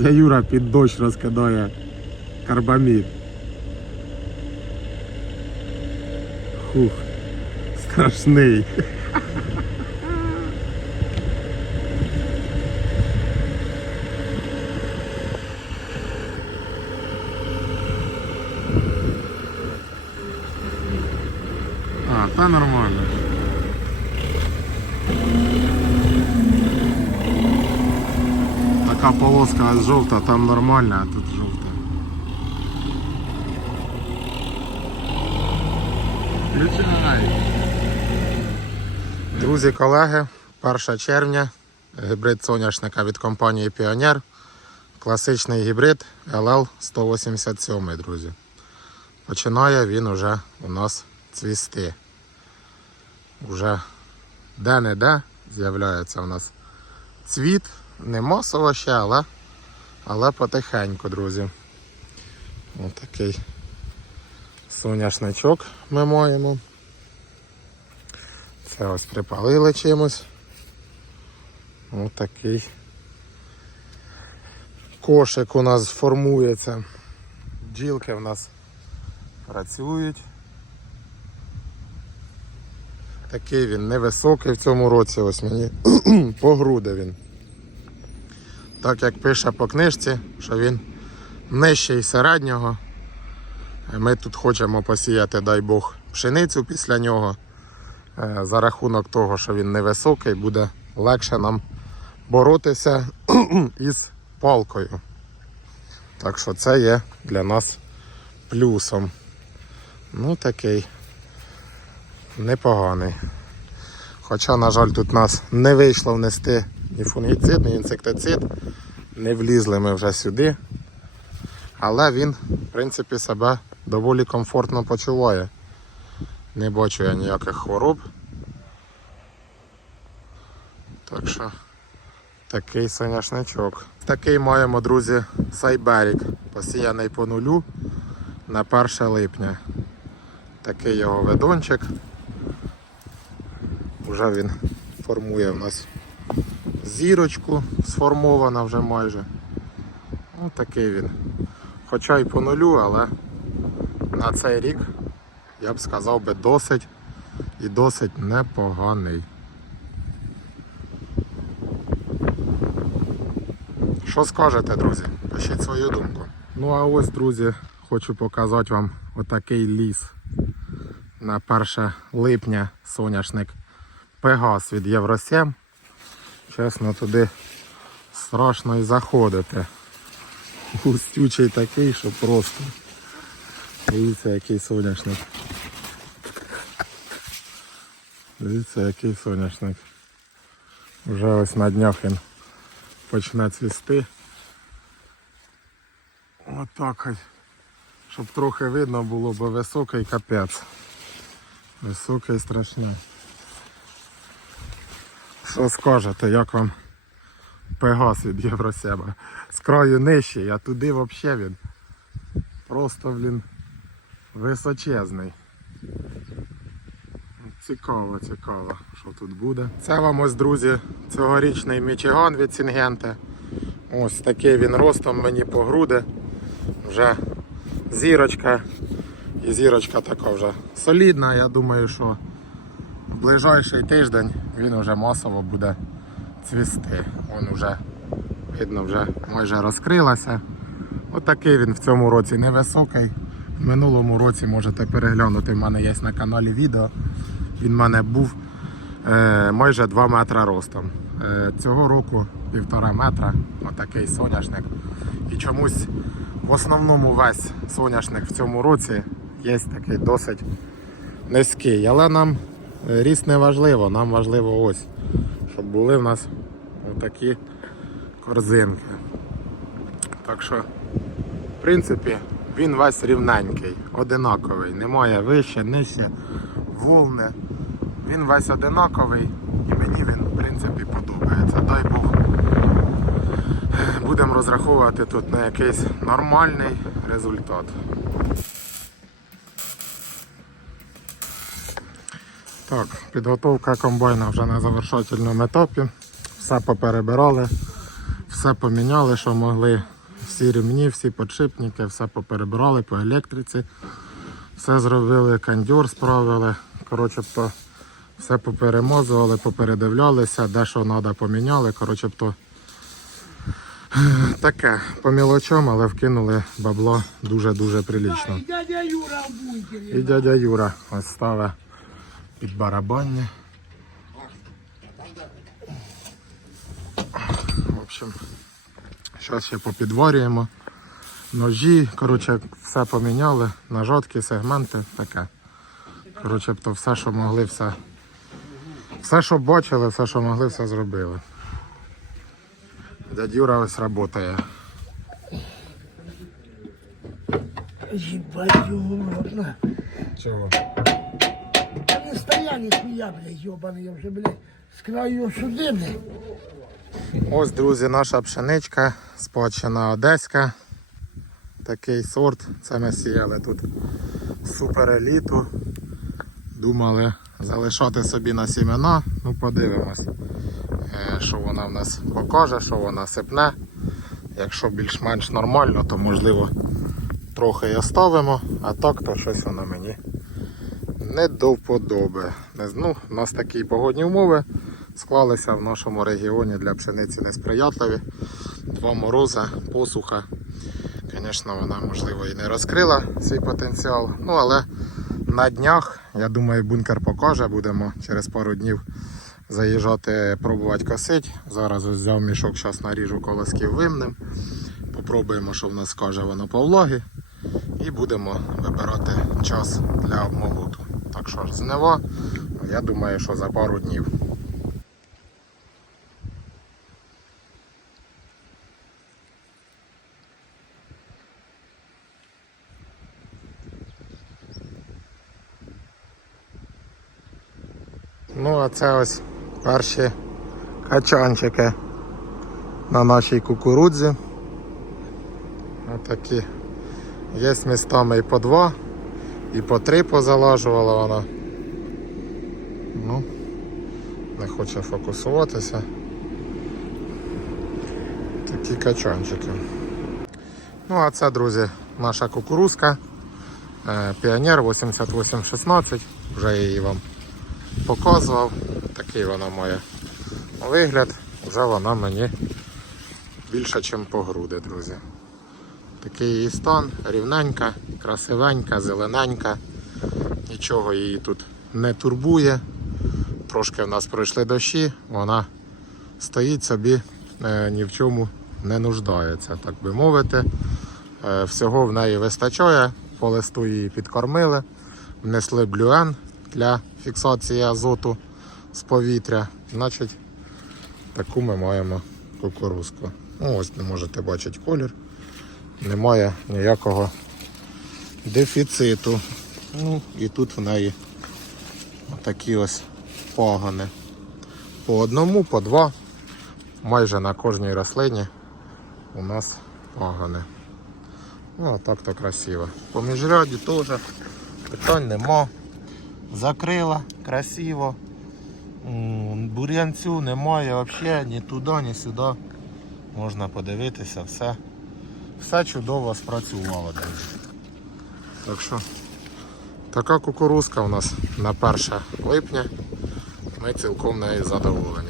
Дядя Юра під дощ розкидає карбамід. Хух, страшний. А, та нормально. Така полоска жовта, там нормальна, а тут жовта. Друзі, колеги, 1 червня, гібрид соняшника від компанії Піонер. Класичний гібрид LL 187, друзі. Починає він уже у нас цвісти. Уже де-не-де з'являється у нас цвіт. Не масово ще, але, але потихеньку, друзі. Ось такий соняшничок ми маємо. Це ось припалили чимось. Ось такий кошик у нас формується. Бджілки в нас працюють. Такий він невисокий в цьому році, ось мені по груди він. Так як пише по книжці, що він нижчий середнього. Ми тут хочемо посіяти, дай Бог, пшеницю після нього. Е, За рахунок того, що він невисокий, буде легше нам боротися із палкою. Так що це є для нас плюсом. Ну такий непоганий. Хоча, на жаль, тут нас не вийшло внести ні фунгіцид, ні інсектицид. Не влізли ми вже сюди. Але він, в принципі, себе доволі комфортно почуває. Не бачу я ніяких хвороб. Так що такий соняшничок. Такий маємо, друзі, сайберік, посіяний по нулю на 1 липня. Такий його ведончик. Уже він формує в нас зірочку, сформована вже майже. Ось такий він. Хоча й по нулю, але на цей рік я б сказав би досить і досить непоганий. Що скажете, друзі? Пишіть свою думку. Ну а ось, друзі, хочу показати вам отакий ліс. На 1 липня соняшник Пегас від Євро 7. Чесно, туди страшно і заходити. Густючий такий, що просто. Дивіться, який соняшник. Дивіться, який соняшник. Вже ось на днях він почне цвісти. Отак ось. Щоб трохи видно було, бо високий капець. Високий страшний. Що скажете, як вам Пегас від Євросеба? З краю нижчий, а туди взагалі він просто, блін, височезний. Цікаво, цікаво, що тут буде. Це вам ось, друзі, цьогорічний Мічиган від Сінгенте. Ось такий він ростом мені по груди. Вже зірочка. І зірочка така вже солідна. Я думаю, що ближайший тиждень він вже масово буде цвісти. Вон вже видно вже майже розкрилася. Отакий він в цьому році невисокий. В минулому році можете переглянути, в мене є на каналі відео. Він в мене був е, майже 2 метри ростом. Е, цього року півтора метра, отакий соняшник. І чомусь в основному весь соняшник в цьому році є такий досить низький. Але нам ріст не важливо, нам важливо ось, щоб були в нас отакі корзинки. Так що, в принципі, він весь рівненький, одинаковий. Немає вище, нижче, волни. Він весь одинаковий і мені він, в принципі, подобається. Дай Бог. Будемо розраховувати тут на якийсь нормальний результат. Так, підготовка комбайна вже на завершательному етапі. Все поперебирали, Все поміняли, що могли. Всі рівні, всі подшипники, все поперебрали по електриці. Все зробили, кондьор справили. Коротше, то все поперемозували, попередивлялися, де що треба поміняли. Коротше, то таке по мілочам, але вкинули бабло дуже-дуже бункере. І дядя Юра ось ставить під барабанні. В общем, зараз ще попідварюємо. Ножі, коротше, все поміняли, нажотки, сегменти, таке. Коротше, то все, що могли, все. Все, що бачили, все, що могли, все зробили. Дядь Юра ось працює. Ебать, ёбана. Чого? Не стояли хуя, блядь, ёбаный, я уже, блядь, с краю сюди, блядь. Ось, друзі, наша пшеничка, спадщина одеська. Такий сорт. Це ми сіяли тут супереліту. Думали залишати собі на сімена. Ну, подивимось, е, що вона в нас покаже, що вона сипне. Якщо більш-менш нормально, то можливо трохи оставимо, а так то щось воно мені не до вподоби. Ну, у нас такі погодні умови склалися в нашому регіоні для пшениці несприятливі. Два морози, посуха. Звісно, вона можливо і не розкрила свій потенціал. Ну але на днях, я думаю, бункер покаже. Будемо через пару днів заїжджати, пробувати косити. Зараз ось взяв мішок, зараз наріжу колосків вимнем. Попробуємо, що в нас скаже воно по влагі. І будемо вибирати час для обмолоту. Так що ж, знева, я думаю, що за пару днів. Ну, а це ось перші качанчики на нашій кукурудзі. Отакі. Є містами і по два, і по три позалажувала вона. Ну, не хоче фокусуватися. Такі качанчики. Ну, а це, друзі, наша кукурузка. Е, Піонер 8816. Вже я її вам показував. Такий вона має вигляд. Вже вона мені більше, ніж по груди, друзі. Такий її стан, рівненька, красивенька, зелененька. Нічого її тут не турбує. Трошки в нас пройшли дощі, вона стоїть собі, е, ні в чому не нуждається, так би мовити. Е, Всього в неї вистачає, по листу її підкормили, внесли блюен для фіксації азоту з повітря. Значить, таку ми маємо кукурузку. Ну, ось не можете бачити колір. Немає ніякого дефіциту. Ну і тут в неї такі ось пагани. По одному, по два. Майже на кожній рослині у нас пагани. Ну, а так то красиво. По міжряді теж питань нема. Закрила, красиво. Бур'янцю немає взагалі ні туди, ні сюди. Можна подивитися, все. Все чудово спрацювало. Так що така кукурузка у нас на 1 липня. Ми цілком нею задоволені.